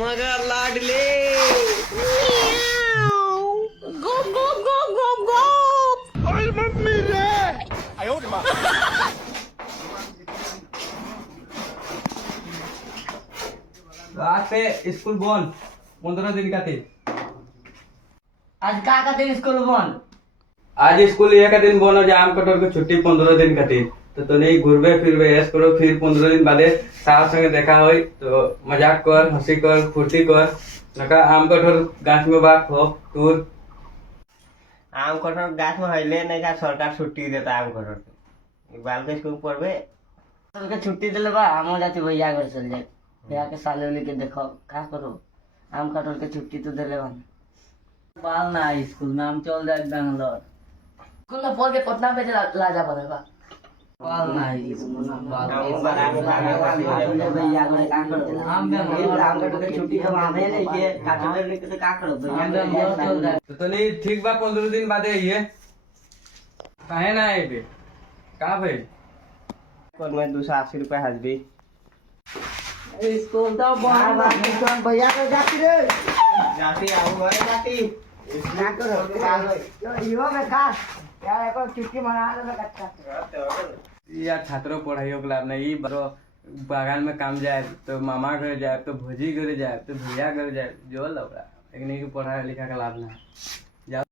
मगर लाडले आज से स्कूल बंद 15 दिन का थे। आज का दिन स्कूल बंद। आज स्कूल एक दिन बंद हो जाए आम कटोर के छुट्टी 15 दिन का थे। तो नहीं घूरबे फिरबे ऐस करो फिर 15 दिन बादे साहब संगे देखा होई तो मजाक कर हंसी कर फुर्ती कर नका आम कटोर गाछ में बात हो टूर आम कटोर गाछ में हइले नहीं का सरकार छुट्टी देता आम कटोर के बाल के स्कूल पढ़बे के छुट्टी दिले बा हम जाती भैया घर चल जाए भैया के साले लेके देखो का करो आम कटोर के छुट्टी तो दिले बा बाल ना स्कूल में हम चल जाए बेंगलोर स्कूल में पढ़ के पटना पे लाजा बनेगा बाल ना स्कूल में बाल भैया घर का करो हम बेंगलोर आम कटोर के छुट्टी हम आवे नहीं के काटले नहीं के का करो भैया चल जाए तो नहीं ठीक बा 15 दिन बादे ये काहे ना आए बे का भाई पर मैं 280 रुपया हाजरी स्कूल तो बंद भैया को जाती रे जाती आऊ घरे जाती ना करो यो में का यार एको छुट्टी मना ले कच्चा यार छात्रों पढ़ाइयों के लाभ नहीं बरो बागान में काम जाए तो मामा घर जाए तो भोजी घर जाए तो भैया घर जाए जो लग रहा लेकिन पढ़ाई लिखा का लाभ ना